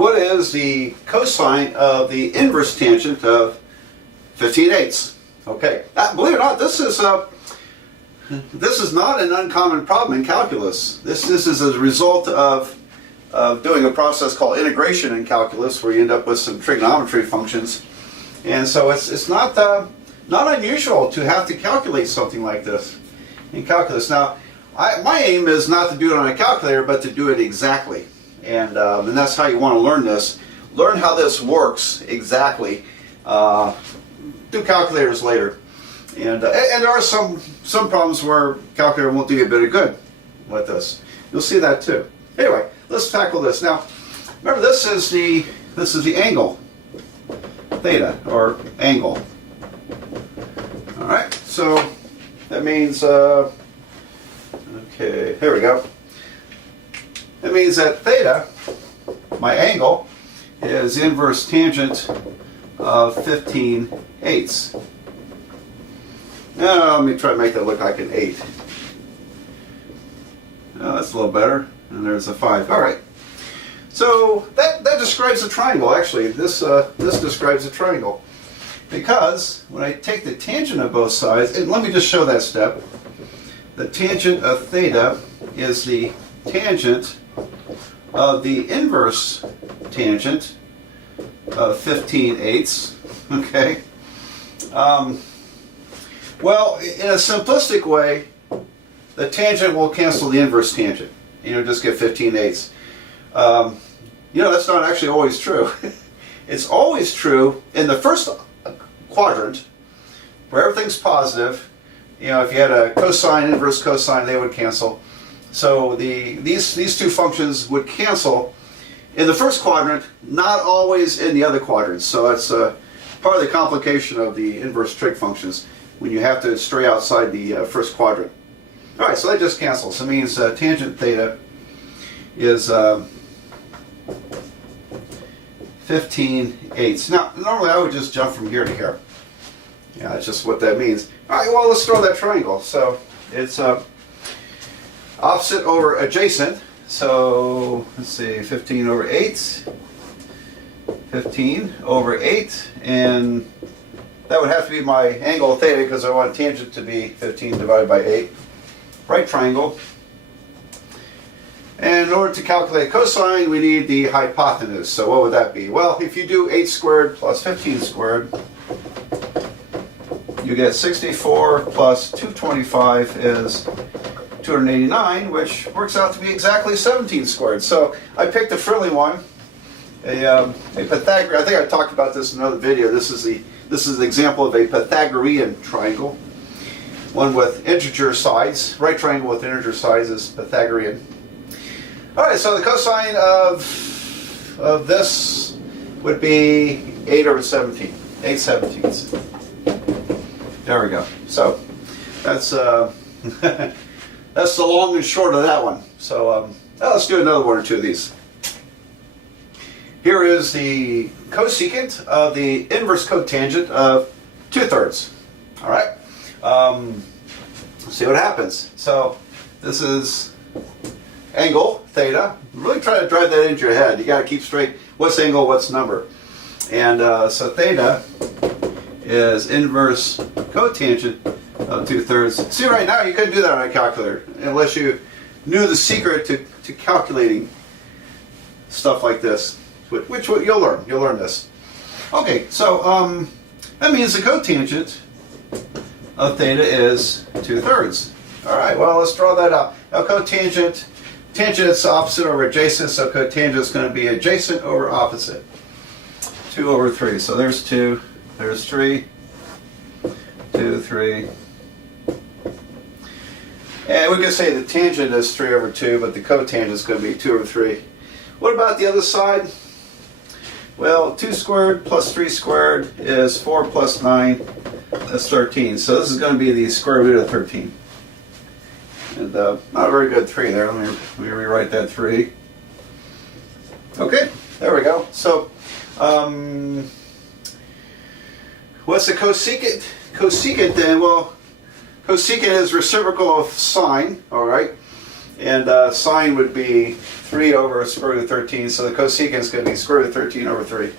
what is the cosine of the inverse tangent of 15/8? Okay, believe it or not, this is not an uncommon problem in calculus. This is a result of doing a process called integration in calculus, where you end up with some trigonometry functions, and so it's not unusual to have to calculate something like this in calculus. Now, my aim is not to do it on a calculator, but to do it exactly, and that's how you want to learn this. Learn how this works exactly. Do calculators later, and there are some problems where calculator won't do you a bit of good with this. You'll see that too. Anyway, let's tackle this now. Remember, this is the angle, theta, or angle. All right, so that means okay, here we go. That means that theta, my angle, is the inverse tangent of 15/8. Now let me try to make that look like an 8. Oh, that's a little better. And there's a 5. All right. So that describes a triangle. Actually, this describes a triangle, because when I take the tangent of both sides, and let me just show that step. The tangent of theta is the tangent of the inverse tangent of 15/8. Okay. Well, in a simplistic way, the tangent will cancel the inverse tangent. Just get 15/8. That's not actually always true. It's always true in the first quadrant, where everything's positive. If you had a cosine, inverse cosine, they would cancel. So these two functions would cancel in the first quadrant, not always in the other quadrants. So that's part of the complication of the inverse trig functions, when you have to stray outside the first quadrant. All right, so that just cancels. So it means tangent theta is 15/8. Now, normally I would just jump from here to here. Yeah, that's just what that means. All right, well, let's draw that triangle. So it's opposite over adjacent. So let's see, 15/8. 15/8, and that would have to be my angle of theta, because I want tangent to be 15 divided by 8. Right triangle. And in order to calculate cosine, we need the hypotenuse. So what would that be? Well, if you do 8 squared plus 15 squared, you get 64 plus 225 is 289, which works out to be exactly 17 squared. So I picked a friendly one, a Pythagorean. I think I talked about this in another video. This is the example of a Pythagorean triangle, one with integer sides. Right triangle with integer sides is Pythagorean. All right, so the cosine of this would be 8/17. 8/17. There we go. So that's that's the long and short of that one. So let's do another one or two of these. Here is the cosecant of the inverse cotangent of 2/3. All right. Let's see what happens. So this is angle theta. Really try to drive that into your head. You got to keep straight. What's angle? What's number? And so theta is inverse cotangent of 2/3. See, right now you couldn't do that on a calculator unless you knew the secret to calculating stuff like this, which you'll learn. You'll learn this. Okay, so that means the cotangent of theta is 2/3. All right, well, let's draw that out. Now, tangent is opposite over adjacent, so cotangent is going to be adjacent over opposite. 2/3. So there's 2, there's 3, 2, 3. And we could say the tangent is 3/2, but the cotangent is going to be 2/3. What about the other side? Well, 2 squared plus 3 squared is 4 plus 9. That's 13. So this is going to be the square root of 13. And not a very good 3 there. Let me rewrite that 3. Okay, there we go. So what's the cosecant? Cosecant then, well, cosecant is reciprocal of sine, all right? And sine would be 3 over square root of 13, so the cosecant is going to be square root of 13 over 3.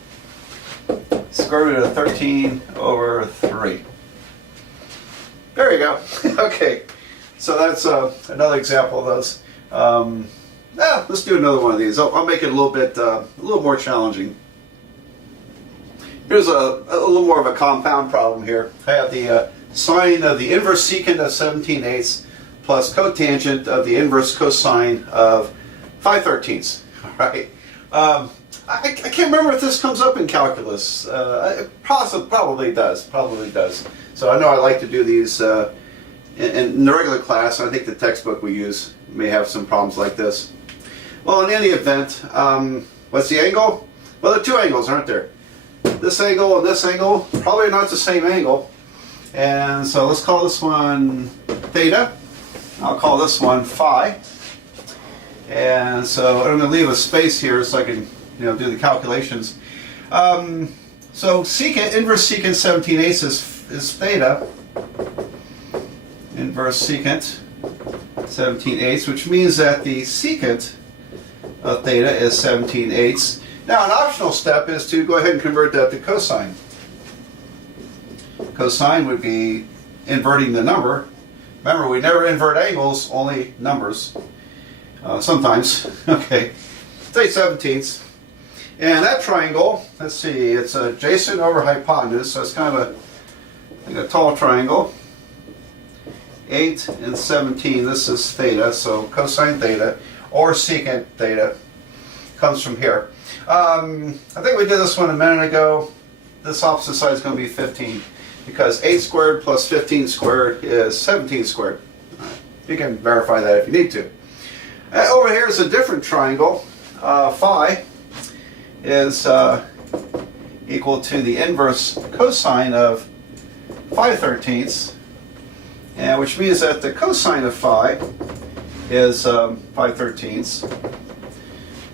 Square root of 13 over 3. There you go. Okay, so that's another example of those. Let's do another one of these. I'll make it a little more challenging. Here's a little more of a compound problem here. I have the sine of the inverse secant of 17/8 plus cotangent of the inverse cosine of 5/13. All right. I can't remember if this comes up in calculus. It probably does. So I know I like to do these in the regular class. I think the textbook we use may have some problems like this. Well, in any event, what's the angle? Well, there are two angles, aren't there? This angle and this angle, probably not the same angle. And so let's call this one theta. I'll call this one phi. And so I'm going to leave a space here so I can do the calculations. So secant, inverse secant 17/8 is theta. Inverse secant 17/8, which means that the secant of theta is 17/8. Now an optional step is to go ahead and convert that to cosine. Cosine would be inverting the number. Remember, we never invert angles, only numbers. Sometimes. Okay. Say 17ths. And that triangle, let's see, it's adjacent over hypotenuse, so it's kind of a tall triangle. 8 and 17, this is theta, so cosine theta, or secant theta, comes from here. I think we did this one a minute ago. This opposite side is going to be 15, because 8 squared plus 15 squared is 17 squared. You can verify that if you need to. Over here is a different triangle. Phi is equal to the inverse cosine of 5/13, and which means that the cosine of phi is 5/13.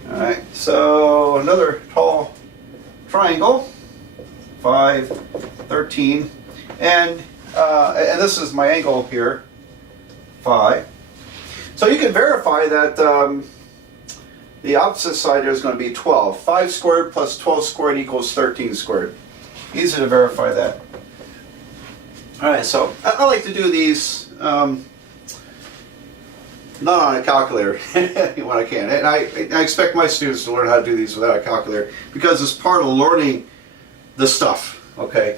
All right, so another tall triangle, 5/13, and this is my angle here, phi. So you can verify that the opposite side here is going to be 12. 5 squared plus 12 squared equals 13 squared. Easy to verify that. All right, so I like to do these not on a calculator when I can. And I expect my students to learn how to do these without a calculator because it's part of learning the stuff, okay?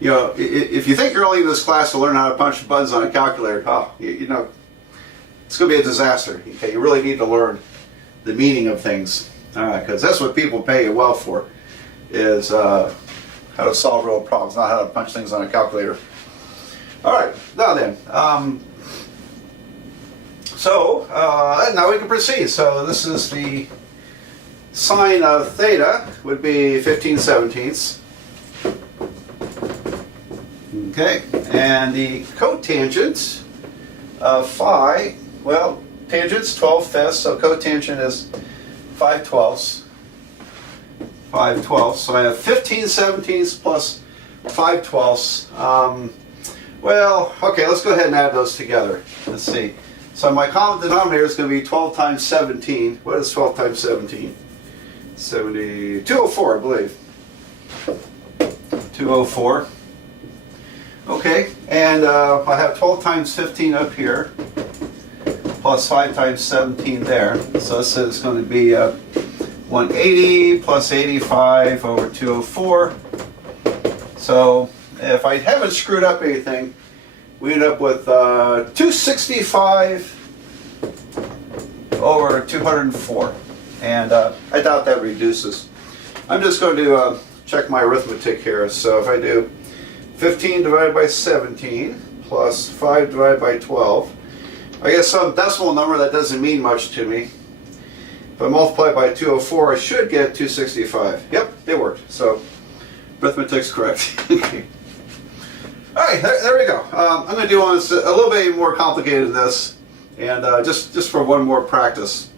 If you think you're only in this class to learn how to punch buttons on a calculator, it's going to be a disaster. Okay, you really need to learn the meaning of things, because that's what people pay you well for, is how to solve real problems, not how to punch things on a calculator. All right, now then, now we can proceed. So this is the sine of theta would be 15/17. Okay, and the cotangent of phi, well, tangent's 12/5, so cotangent is 5/12. 5/12, so I have 15/17 plus 5/12. Well, okay, let's go ahead and add those together. Let's see. So my common denominator is going to be 12 times 17. What is 12 times 17? 204, I believe. 204. Okay, and I have 12 times 15 up here, plus 5 times 17 there. So this is going to be 180 plus 85 over 204. So if I haven't screwed up anything, we end up with 265 over 204. And I doubt that reduces. I'm just going to check my arithmetic here. So if I do 15 divided by 17 plus 5 divided by 12, I get some decimal number that doesn't mean much to me. If I multiply by 204, I should get 265. Yep, it worked. So arithmetic's correct. Okay. All right, there we go. I'm going to do one that's a little bit more complicated than this, and just for one more practice.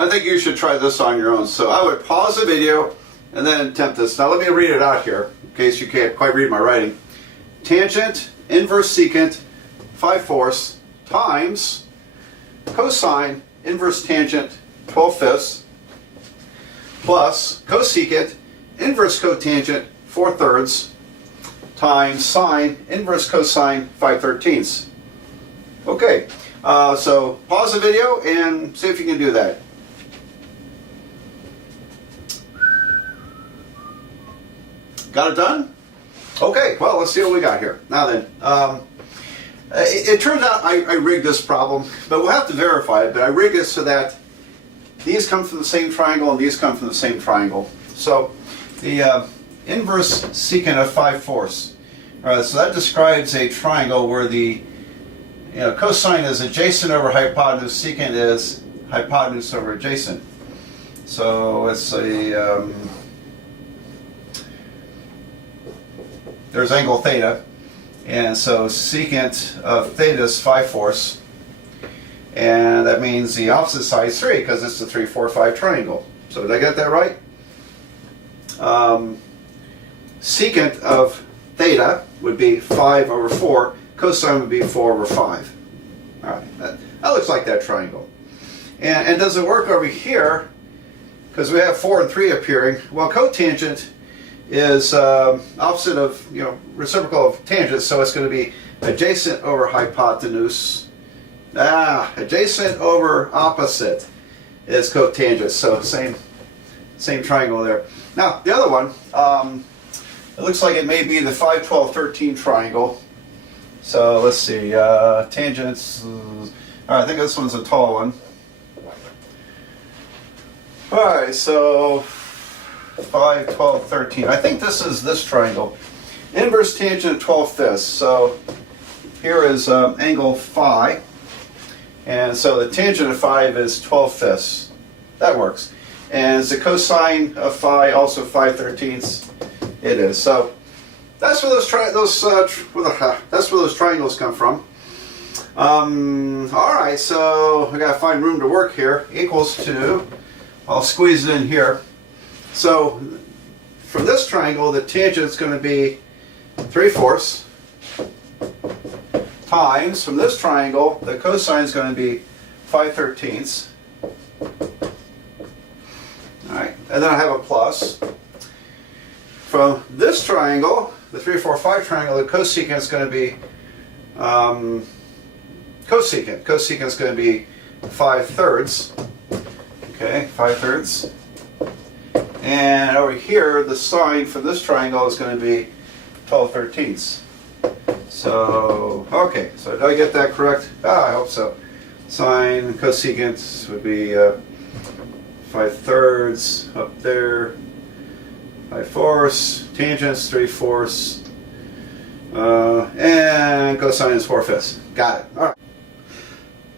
I think you should try this on your own. So I would pause the video and then attempt this. Now let me read it out here, in case you can't quite read my writing. Tangent, inverse secant, 5/4, times cosine inverse tangent 12/5 plus cosecant inverse cotangent 4/3 times sine inverse cosine 5/13. Okay, so pause the video and see if you can do that. Got it done? Okay, well, let's see what we got here. Now then, it turns out I rigged this problem, but we'll have to verify it. But I rigged it so that these come from the same triangle and these come from the same triangle. So the inverse secant of 5/4. So that describes a triangle where the cosine is adjacent over hypotenuse, secant is hypotenuse over adjacent. So let's say there's angle theta, and so secant of theta is 5/4, and that means the opposite side is 3 because it's a 3, 4, 5 triangle. So did I get that right? Secant of theta would be 5/4, cosine would be 4/5. All right, that looks like that triangle. And does it work over here? Because we have 4 and 3 appearing. Well, cotangent is opposite of, reciprocal of tangent, so it's going to be adjacent over hypotenuse. Adjacent over opposite is cotangent, so same triangle there. Now, the other one, it looks like it may be the 5, 12, 13 triangle. So let's see, tangents, all right, I think this one's a tall one. All right, so 5, 12, 13. I think this is this triangle. Inverse tangent 12/5. So here is angle phi. And so the tangent of phi is 12/5. That works. And is the cosine of phi also 5/13? It is. So that's where that's where those triangles come from. All right, so I got to find room to work here. Equals to, I'll squeeze it in here. So from this triangle, the tangent is going to be 3/4 times, from this triangle, the cosine is going to be 5/13. All right, and then I have a plus. From this triangle, the 3, 4, 5 triangle, the cosecant is going to be cosecant. Cosecant is going to be 5/3. Okay, 5/3. And over here, the sine for this triangle is going to be 12/13. So, okay, so did I get that correct? I hope so. Sine, cosecant would be 5/3 up there, 5/4, tangents 3/4, and cosine is 4/5. Got it. All right.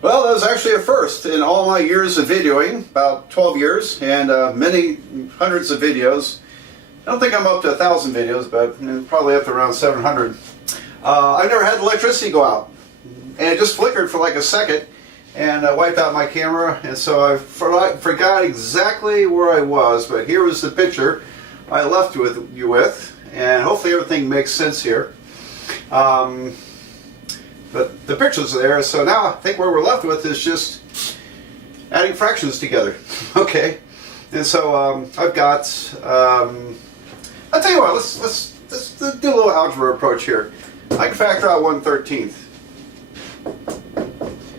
Well, that was actually a first in all my years of videoing, about 12 years, and many hundreds of videos. I don't think I'm up to 1,000 videos, but probably up to around 700. I've never had the electricity go out, and it just flickered for like a second and wiped out my camera, and so I forgot exactly where I was, but here was the picture I left you with, and hopefully everything makes sense here. But the pictures are there, so now I think what we're left with is just adding fractions together. Okay, and so I've got. I'll tell you what. Let's do a little algebra approach here. I can factor out 1/13,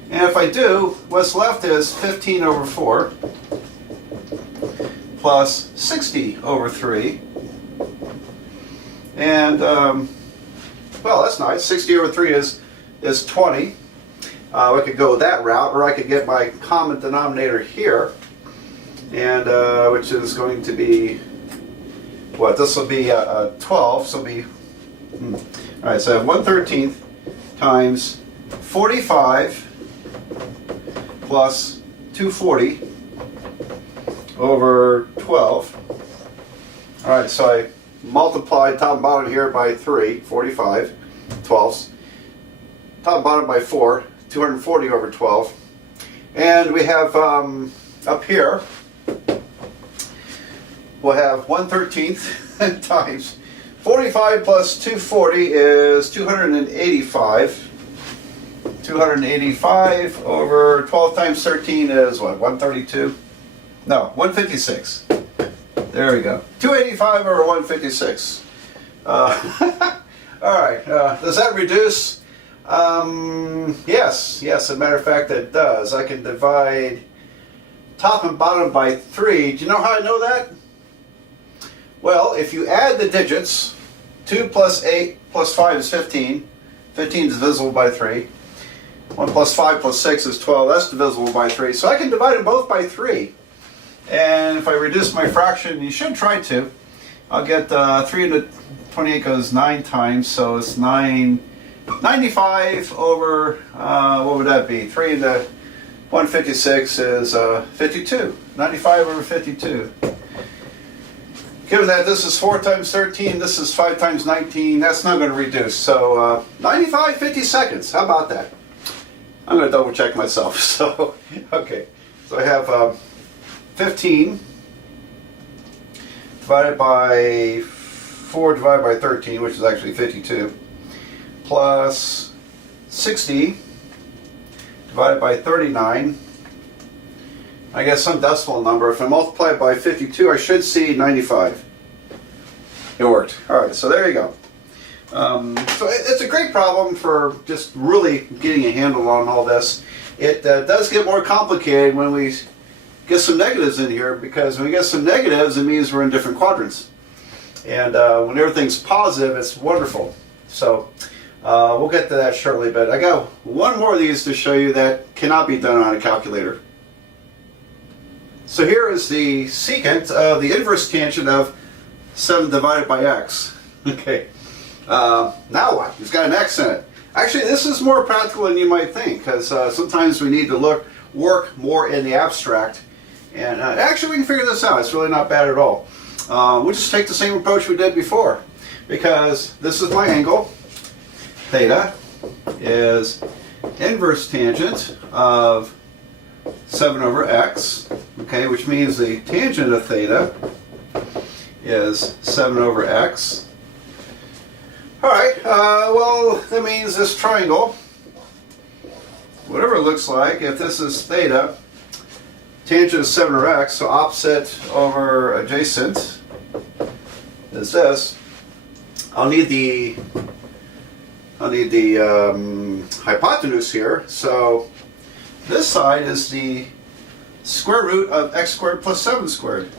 and if I do, what's left is 15/4 plus 60/3, and well, that's nice. 60/3 is 20. I could go that route, or I could get my common denominator here, and which is going to be what? This will be 12. So it'll be all right. So 1/13 times 45 plus 240 over 12. All right. So I multiplied top and bottom here by 3, 45 twelfths. Top and bottom by 4, 240 over 12. And we have up here, we'll have 1/13 times 45 plus 240 is 285. 285 over 12 times 13 is what, 132? No, 156. There we go. 285 over 156. All right, does that reduce? Yes, as a matter of fact it does. I can divide top and bottom by 3. Do you know how I know that? Well, if you add the digits, 2 plus 8 plus 5 is 15. 15 is divisible by 3. 1 plus 5 plus 6 is 12. That's divisible by 3. So I can divide them both by 3. And if I reduce my fraction, you should try to, I'll get 3 into 28 goes 9 times, so it's 95 over, what would that be? 3 into 156 is 52. 95 over 52. Given that this is 4 times 13, this is 5 times 19, that's not going to reduce. So 95 50 seconds. How about that? I'm going to double check myself. So, okay. So I have 15 divided by 4 divided by 13, which is actually 52, plus 60 divided by 39. I guess some decimal number. If I multiply it by 52, I should see 95. It worked. Alright, so there you go. So it's a great problem for just really getting a handle on all this. It does get more complicated when we get some negatives in here, because when we get some negatives, it means we're in different quadrants. And when everything's positive, it's wonderful. So we'll get to that shortly, but I got one more of these to show you that cannot be done on a calculator. So here is the secant of the inverse tangent of 7 divided by x. Okay. Now what? It's got an x in it. Actually, this is more practical than you might think, because sometimes we need to work more in the abstract. And actually, we can figure this out. It's really not bad at all. We'll just take the same approach we did before, because this is my angle. Theta is inverse tangent of 7 over x, okay, which means the tangent of theta is 7 over x. Alright, well, that means this triangle, whatever it looks like, if this is theta, tangent is 7 over x, so opposite over adjacent is this. I'll need the hypotenuse here, so this side is the square root of x squared plus 7 squared.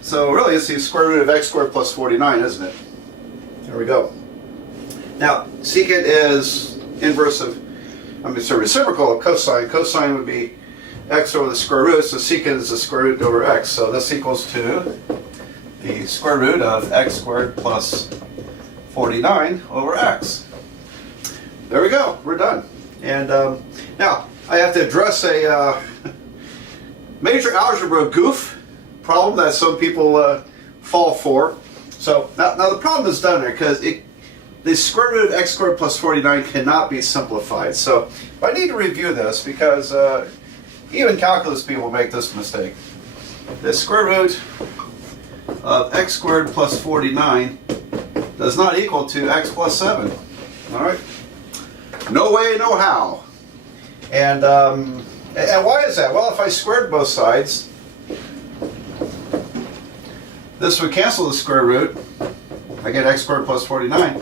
So really it's the square root of x squared plus 49, isn't it? There we go. Now, secant is reciprocal of cosine. Cosine would be x over the square root, so secant is the square root over x. So this equals to the square root of x squared plus 49 over x. There we go, we're done. And now, I have to address a major algebra goof problem that some people fall for. So, now the problem is done there, because the square root of x squared plus 49 cannot be simplified. So, I need to review this, because even calculus people make this mistake. The square root of x squared plus 49 does not equal to x plus 7. Alright? No way, no how. And why is that? Well, if I squared both sides, this would cancel the square root. I get x squared plus 49.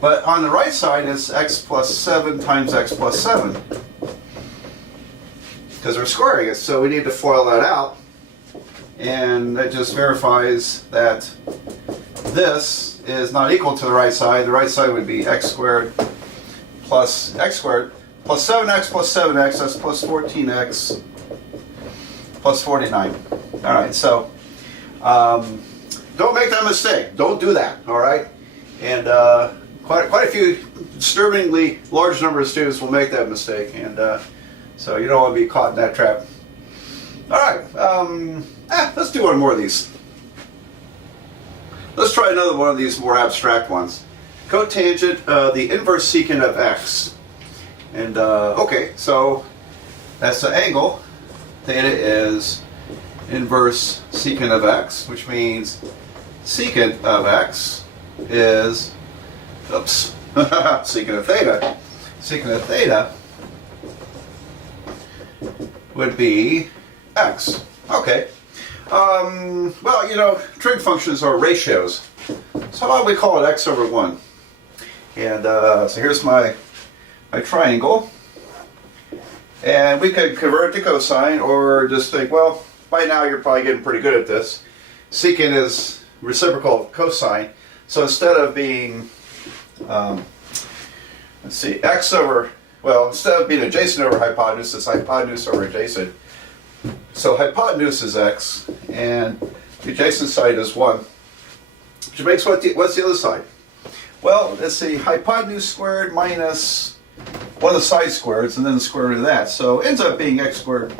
But on the right side, it's x plus 7 times x plus 7. Because we're squaring it, so we need to FOIL that out. And that just verifies that this is not equal to the right side. The right side would be x squared plus 7x plus 7x, that's plus 14x plus 49. Alright, so don't make that mistake. Don't do that, alright? And quite a few disturbingly large number of students will make that mistake, and so you don't want to be caught in that trap. Alright, let's do one more of these. Let's try another one of these more abstract ones. Cotangent, the inverse secant of x. And, okay, so that's the angle. Theta is inverse secant of x, which means secant of x is, oops, secant of theta. Secant of theta would be x. Okay. Well, you know, trig functions are ratios. So why don't we call it x over 1? And so here's my triangle. And we could convert it to cosine, or just think, well, by now you're probably getting pretty good at this. Secant is reciprocal of cosine. So instead of being, let's see, x over, well, instead of being adjacent over hypotenuse, it's hypotenuse over adjacent. So hypotenuse is x, and the adjacent side is 1. Which makes what's the other side? Well, let's see, hypotenuse squared minus one of the side squareds, and then the square root of that. So it ends up being x squared,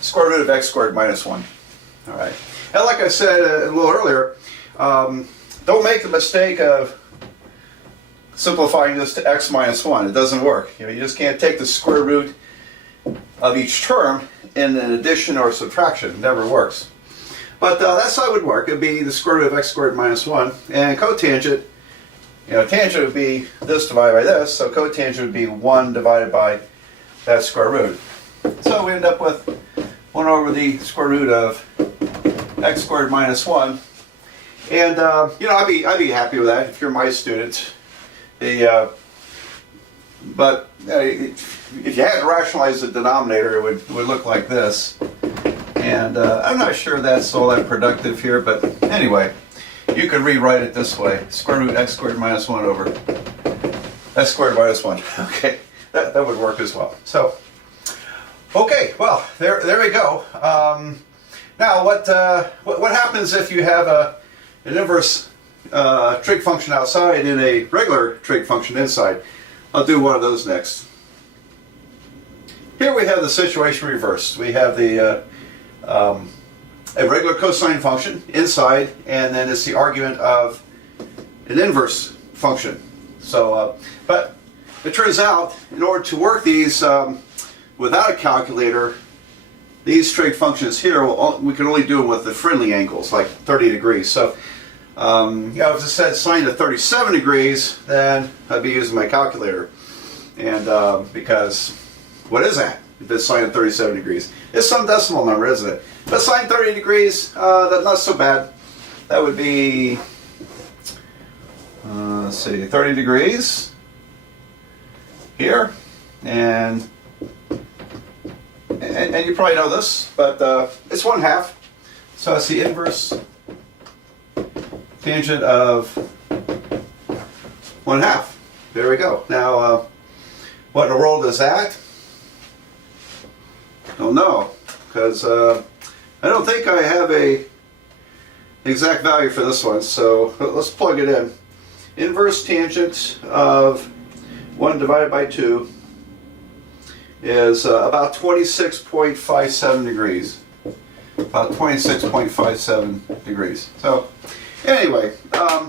square root of x squared minus 1. All right. And like I said a little earlier, don't make the mistake of simplifying this to x minus 1. It doesn't work. You know, you just can't take the square root of each term in an addition or subtraction. It never works. But that's how it would work. It would be the square root of x squared minus 1. And cotangent, you know, tangent would be this divided by this. So cotangent would be 1 divided by that square root. So we end up with 1 over the square root of x squared minus 1. And, you know, I'd be happy with that if you're my student. But if you had to rationalize the denominator, it would look like this. And I'm not sure that's all that productive here, but anyway, you could rewrite it this way. Square root x squared minus 1 over x squared minus 1. Okay, that would work as well. So, okay, well, there we go. Now, what happens if you have an inverse trig function outside and a regular trig function inside? I'll do one of those next. Here we have the situation reversed. We have a regular cosine function inside, and then it's the argument of an inverse function. So, but it turns out, in order to work these without a calculator, these trig functions here, we can only do them with the friendly angles, like 30 degrees. So, you know, if it said sine of 37 degrees, then I'd be using my calculator. And because, what is that? If it's sine of 37 degrees. It's some decimal number, isn't it? But sine 30 degrees, that's not so bad. That would be, let's see, 30 degrees here. And you probably know this, but it's 1/2. So that's the inverse tangent of 1/2. There we go. Now, what in the world is that? Don't know, because I don't think I have a exact value for this one. So let's plug it in. Inverse tangent of 1 divided by 2 is about 26.57 degrees. About 26.57 degrees. So anyway,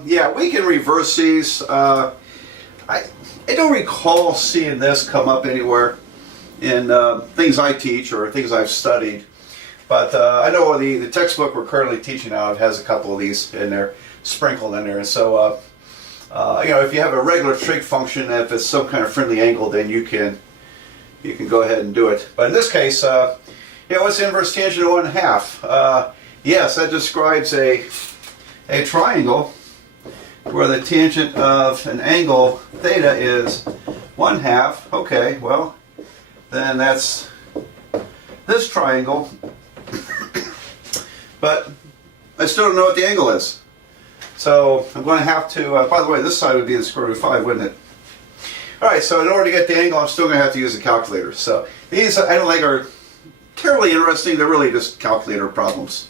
yeah, we can reverse these. I don't recall seeing this come up anywhere in things I teach or things I've studied. But I know the textbook we're currently teaching out of has a couple of these in there, sprinkled in there. So, you know, if you have a regular trig function, if it's some kind of friendly angle, then you can go ahead and do it. But in this case, you know, what's the inverse tangent of 1/2? Yes, that describes a triangle where the tangent of an angle theta is 1/2. Okay, well, then that's this triangle. But I still don't know what the angle is. So I'm going to have to, by the way, this side would be the square root of 5, wouldn't it? Alright, so in order to get the angle, I'm still going to have to use a calculator. So these, I don't think, are terribly interesting. They're really just calculator problems.